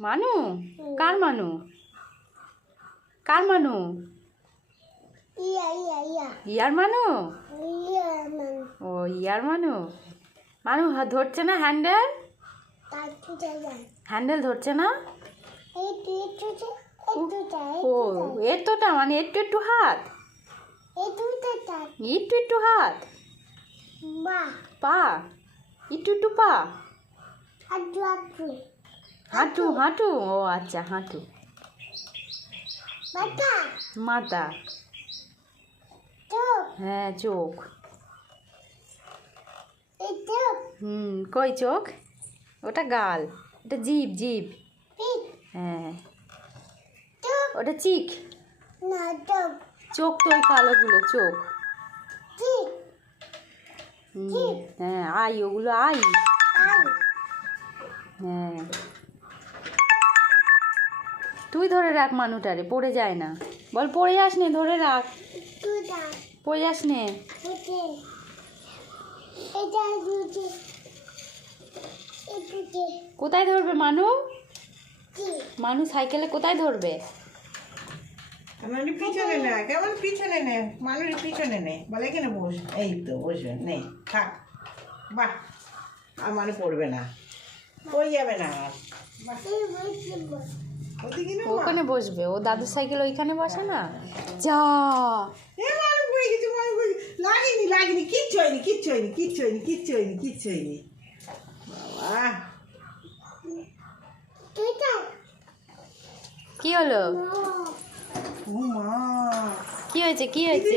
মানু কার মানু কার মানু ইয়ার মানু ও ইয়ার মানু মানু ধরছে না হ্যান্ডেল হ্যান্ডেল ধরছে না? ও এতটা মানে একটু একটু হাত। একটু একটু হাত। পা। একটু একটু পা। হাঁটু হাঁটু। ও আচ্ছা হাঁটু। মাথা। হ্যাঁ চোখ। হুম কই চোখ? ওটা গাল। ওটা জিভ জিভ। হ্যাঁ। ওটা চিক। চোখ। তো ওই কালোগুলো চোখ। হুম, হ্যাঁ আই ওগুলো আই। হ্যাঁ তুই ধরে রাখ মানুটারে, পড়ে যায় না। বল, পড়ে যাস নে, ধরে রাখ। পড়ে যাস নে। কোথায় ধরবে মানু? মানু সাইকেলে কোথায় ধরবে? পিছনে নে কেমন পিছনে নে মানুষের পিছনে নে। বলে, এখানে বস, এই তো, বসবে, নে, থাক। বাহ, আর মানে পড়বে না। যাবে না। ওখানে বসবে। ও দাদুর সাইকেল ওইখানে বসে না? যা। লাগেনি লাগেনি কিচ্ছু হয়নি কিচ্ছু হয়নি কিচ্ছু হয়নি কিচ্ছু হয়নি কিচ্ছু হয়নি। বাবা। কি হলো? কি হয়েছে কি হয়েছে?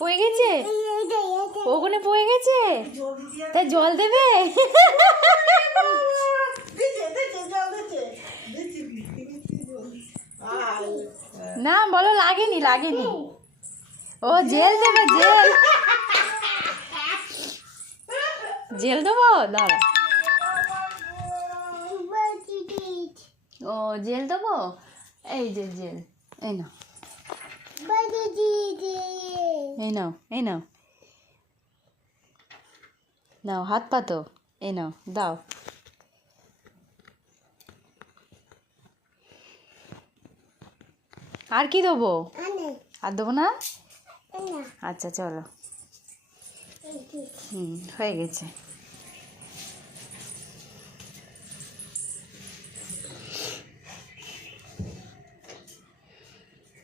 পড়ে গেছে? ওখানে পড়ে গেছে? তাই জল দেবে? না, বলো, লাগেনি লাগেনি। ও, জেল দেবে, জেল। জেল দেবো? দাঁড়া ও, জেল দেবো? এই যে জেল, এই নাও। এই নাও এই নাও নাও হাত পাতো এই নাও দাও আর কি দেবো? আর দেবো না? আচ্ছা চলো। হুম হয়ে গেছে।